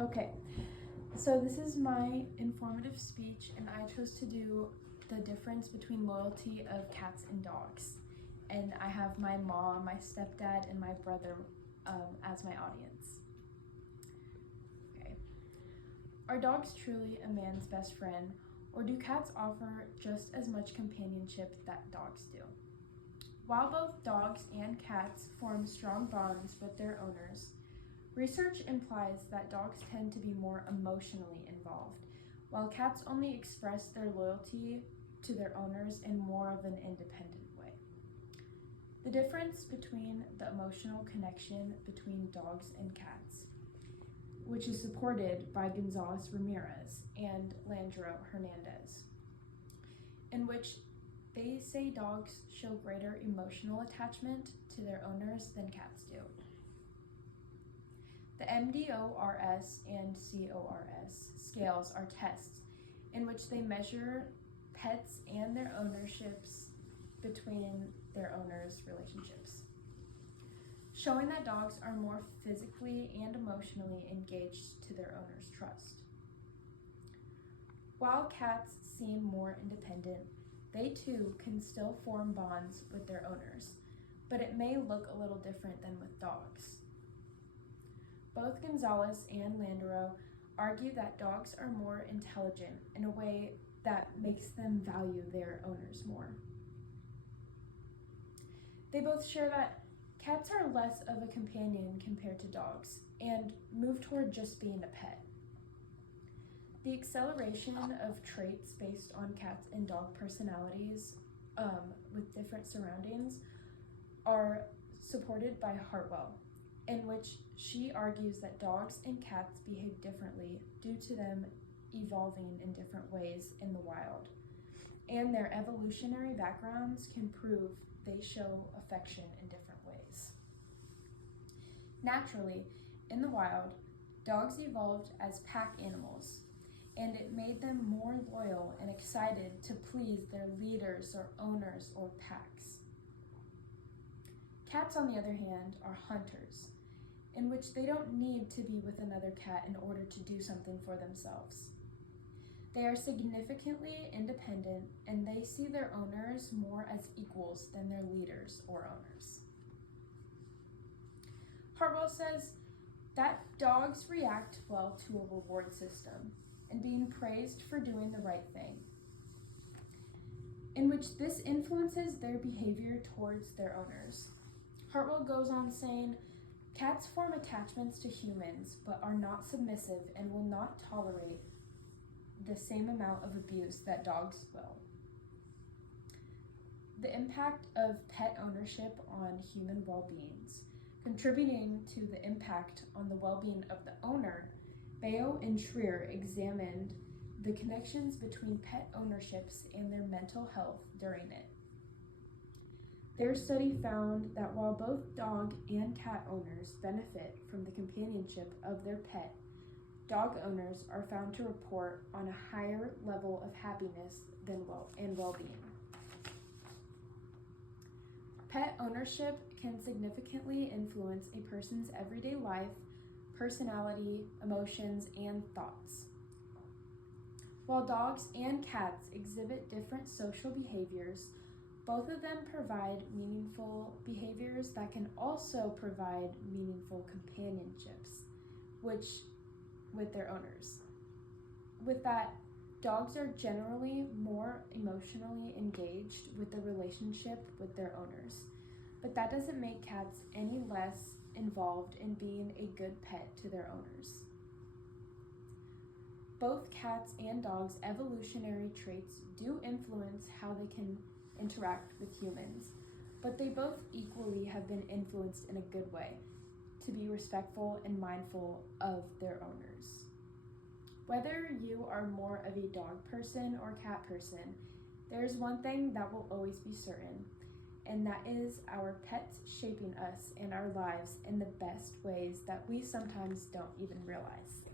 Okay, so this is my informative speech, and I chose to do the difference between loyalty of cats and dogs. And I have my mom, my stepdad, and my brother as my audience. Okay. Are dogs truly a man's best friend, or do cats offer just as much companionship that dogs do? While both dogs and cats form strong bonds with their owners, research implies that dogs tend to be more emotionally involved, while cats only express their loyalty to their owners in more of an independent way. The difference between the emotional connection between dogs and cats, which is supported by Gonzalez Ramirez and Landro Hernandez, in which they say dogs show greater emotional attachment to their owners than cats do. The MDORS and CORS scales are tests in which they measure pets and their ownerships between their owners' relationships, showing that dogs are more physically and emotionally engaged to their owner's trust. While cats seem more independent, they too can still form bonds with their owners, but it may look a little different than with dogs. Both Gonzalez and Landero argue that dogs are more intelligent in a way that makes them value their owners more. They both share that cats are less of a companion compared to dogs and move toward just being a pet. The acceleration of traits based on cats and dog personalities with different surroundings are supported by Hartwell, in which she argues that dogs and cats behave differently due to them evolving in different ways in the wild, and their evolutionary backgrounds can prove they show affection in different ways. Naturally, in the wild, dogs evolved as pack animals, and it made them more loyal and excited to please their leaders or owners or packs. Cats, on the other hand, are hunters, in which they don't need to be with another cat in order to do something for themselves. They are significantly independent, and they see their owners more as equals than their leaders or owners. Hartwell says that dogs react well to a reward system and being praised for doing the right thing, in which this influences their behavior towards their owners. Hartwell goes on saying, cats form attachments to humans but are not submissive and will not tolerate the same amount of abuse that dogs will. The impact of pet ownership on human well-being. Contributing to the impact on the well-being of the owner, Baio and Schreier examined the connections between pet ownerships and their mental health during it. Their study found that while both dog and cat owners benefit from the companionship of their pet, dog owners are found to report on a higher level of happiness and well-being. Pet ownership can significantly influence a person's everyday life, personality, emotions, and thoughts. While dogs and cats exhibit different social behaviors, both of them provide meaningful behaviors that can also provide meaningful companionships, with their owners. With that, dogs are generally more emotionally engaged with the relationship with their owners, but that doesn't make cats any less involved in being a good pet to their owners. Both cats and dogs' evolutionary traits do influence how they can interact with humans, but they both equally have been influenced in a good way, to be respectful and mindful of their owners. Whether you are more of a dog person or cat person, there's one thing that will always be certain, and that is our pets shaping us and our lives in the best ways that we sometimes don't even realize.